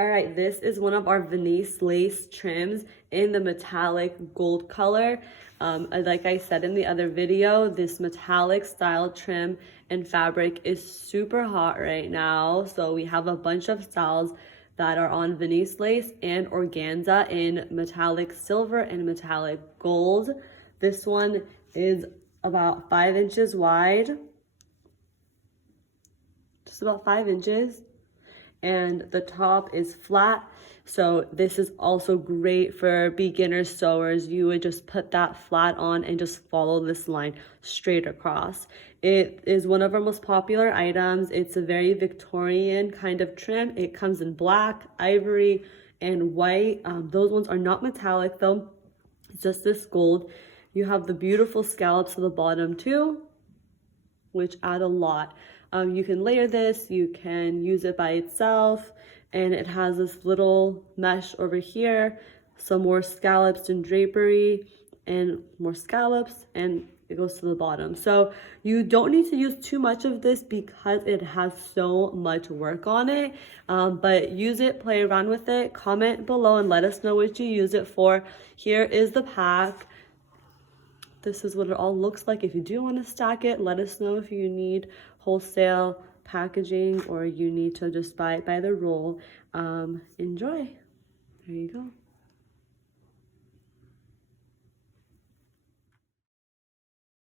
All right, this is one of our Venice lace trims in the metallic gold color. Like I said in the other video, this metallic style trim and fabric is super hot right now. So we have a bunch of styles that are on Venice lace and organza in metallic silver and metallic gold. This one is about 5 inches wide, just about 5 inches. And the top is flat, so this is also great for beginner sewers. You would just put that flat on and just follow this line straight across. It is one of our most popular items. It's a very Victorian kind of trim. It comes in black, ivory, and white. Those ones are not metallic though, it's just this gold. You have the beautiful scallops at the bottom too, which add a lot. You can layer this, you can use it by itself, and it has this little mesh over here, some more scallops and drapery, and more scallops, and it goes to the bottom. So you don't need to use too much of this because it has so much work on it, but use it, play around with it, comment below and let us know what you use it for. Here is the pack. This is what it all looks like. If you do want to stack it, let us know if you need wholesale packaging or you need to just buy it by the roll. Enjoy. There you go.